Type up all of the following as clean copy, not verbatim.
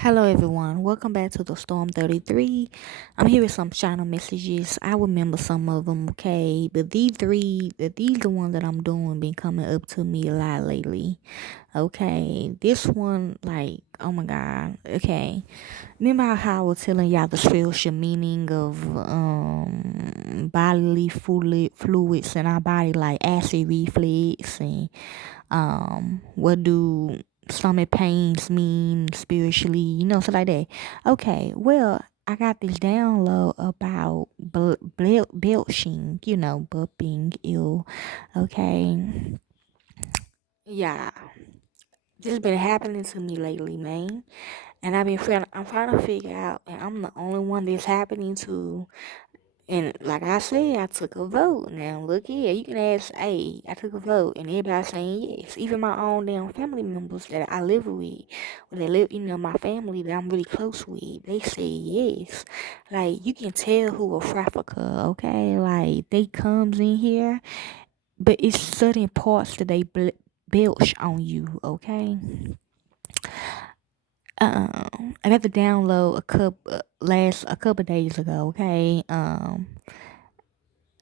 Hello everyone, welcome back to the Storm 33. I'm here with some channel messages. I remember some of them, okay, but these the ones that I'm doing been coming up to me a lot lately. Okay, this one, like, oh my god, okay. Remember how I was telling y'all the spiritual meaning of bodily fluids in our body, like acid reflux and what do stomach pains mean spiritually, stuff like that. Okay, well, I got this download about belching, burping ill. Okay, yeah, this has been happening to me lately, man. And I'm trying to figure out, and I'm the only one that's happening to. And like I said, I took a vote. Now look here, you can ask, hey, I took a vote, and everybody saying yes. Even my own damn family members that I live with, when they live, my family that I'm really close with, they say yes. Like you can tell who a Africa, okay? Like they comes in here, but it's certain parts that they belch on you, okay? I got to download a couple days ago, okay?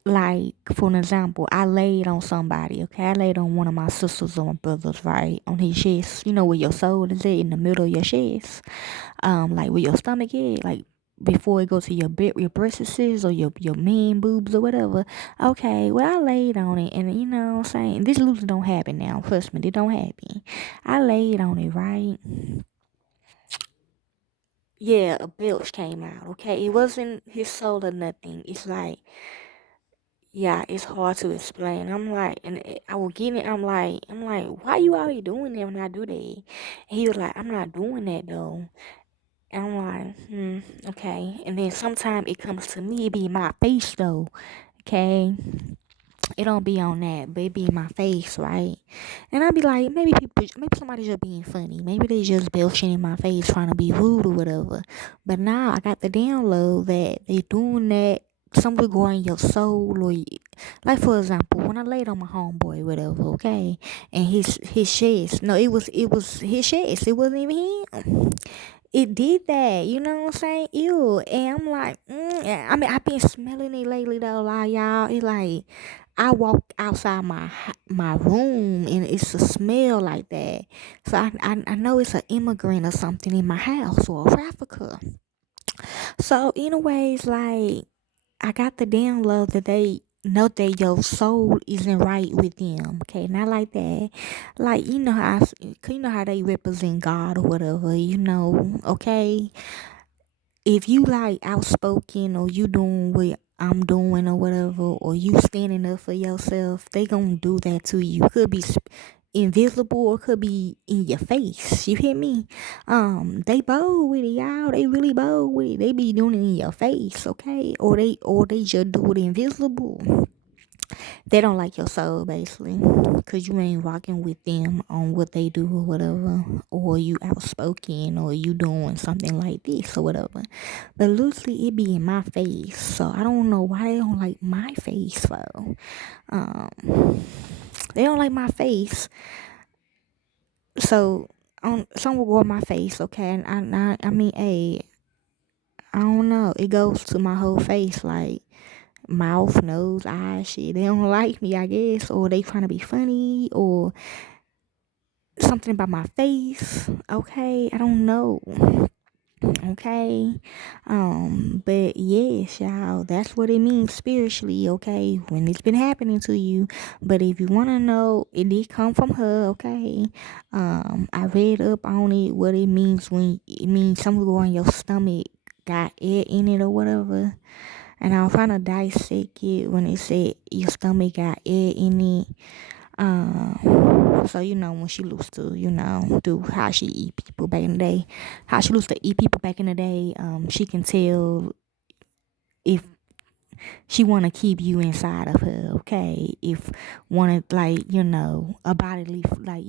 Like for an example, I laid on somebody, okay? I laid on one of my sisters or my brothers, right? On his chest. You know where your soul is at, in the middle of your chest. Like where your stomach is, like before it goes to your your breasts or your man boobs or whatever. Okay, well I laid on it, and you know what I'm saying? This usually don't happen now. Trust me, it don't happen. I laid on it, right? Yeah, a belch came out, okay? It wasn't his soul or nothing. It's like, yeah, it's hard to explain. I'm like, and I will get it. I'm like, why you always doing that when I do that? And he was like, I'm not doing that though. And I'm like, okay. And then sometimes it comes to me, it be in my face though, okay? It don't be on that, but it be in my face, right? And I be like, maybe somebody just being funny. Maybe they just belching in my face trying to be rude or whatever. But now I got the download that they doing that. Some will go in your soul, or like for example, when I laid on my homeboy, whatever, okay, and his chest. No, it was his chest. It wasn't even him. It did that, you know what I'm saying? Ew. And I'm like, I mean, I've been smelling it lately though, like y'all. It like I walk outside my room and it's a smell like that. So I know it's an immigrant or something in my house or Africa. So anyways, like I got the download that they know that your soul isn't right with them. Okay, not like that. Like you know how they represent God or whatever. Okay. If you like outspoken or you doing what I'm doing or whatever, or you standing up for yourself, they gonna do that to you. Could be invisible or could be in your face. You hear me? They bold with it, y'all. They really bold with it. They be doing it in your face, okay? Or they just do it invisible. They don't like your soul, basically, because you ain't rocking with them on what they do or whatever, or you outspoken, or you doing something like this or whatever. But loosely, it be in my face, so I don't know why they don't like my face, though. They don't like my face, so some will go on my face, okay? And I mean, hey, I don't know. It goes to my whole face, like mouth, nose, eyes, shit. They don't like me, I guess, or they trying to be funny, or something about my face. Okay, I don't know. Okay, but yes, y'all, that's what it means spiritually. Okay, when it's been happening to you. But if you wanna know, it did come from her. Okay, I read up on it. What it means when it means something go on your stomach, got air in it or whatever. And I was trying to dissect it when it said your stomach got air in it. So when she used to, do how she eat people back in the day, how she used to eat people back in the day, she can tell if she want to keep you inside of her, okay? If wanted, like, a bodily, like,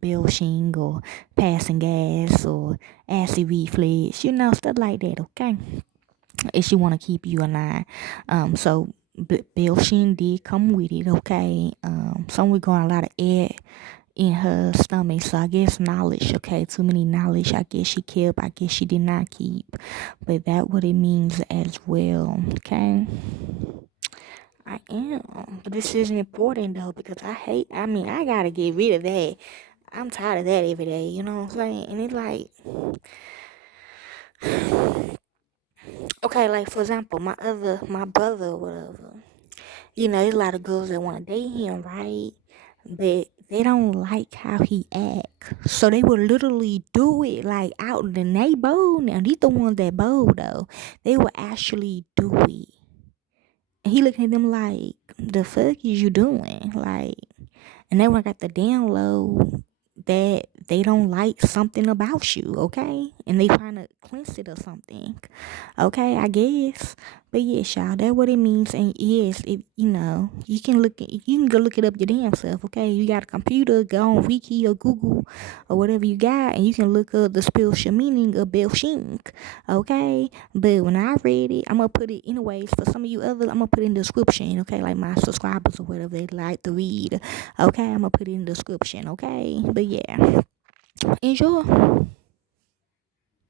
belching or passing gas or acid reflux, stuff like that, okay? If she want to keep you alive. So belching did come with it, okay? Some we got a lot of air in her stomach. So I guess knowledge, okay, too many knowledge. I guess she kept, I guess she did not keep. But that what it means as well, okay? I am. But this isn't important though, because I gotta get rid of that. I'm tired of that every day, you know what I'm saying? And it's like, okay, like for example, my brother or whatever, there's a lot of girls that want to date him, right? But they don't like how he act. So they would literally do it like out in they bold. Now these the ones that bold though. They will actually do it. And he looking at them like, the fuck is you doing? Like, and then when I got the download that they don't like something about you, okay? And they trying to cleanse it or something. Okay, I guess. But yes, y'all, that's what it means. And yes, you can go look it up your damn self, okay? You got a computer, go on Reiki or Google or whatever you got, and you can look up the spiritual meaning of BEL-ching, okay? But when I read it, I'm gonna put it anyways. For some of you others, I'm gonna put it in the description, okay? Like my subscribers or whatever they like to read. Okay, I'm gonna put it in the description, okay? But yeah. Enjoy.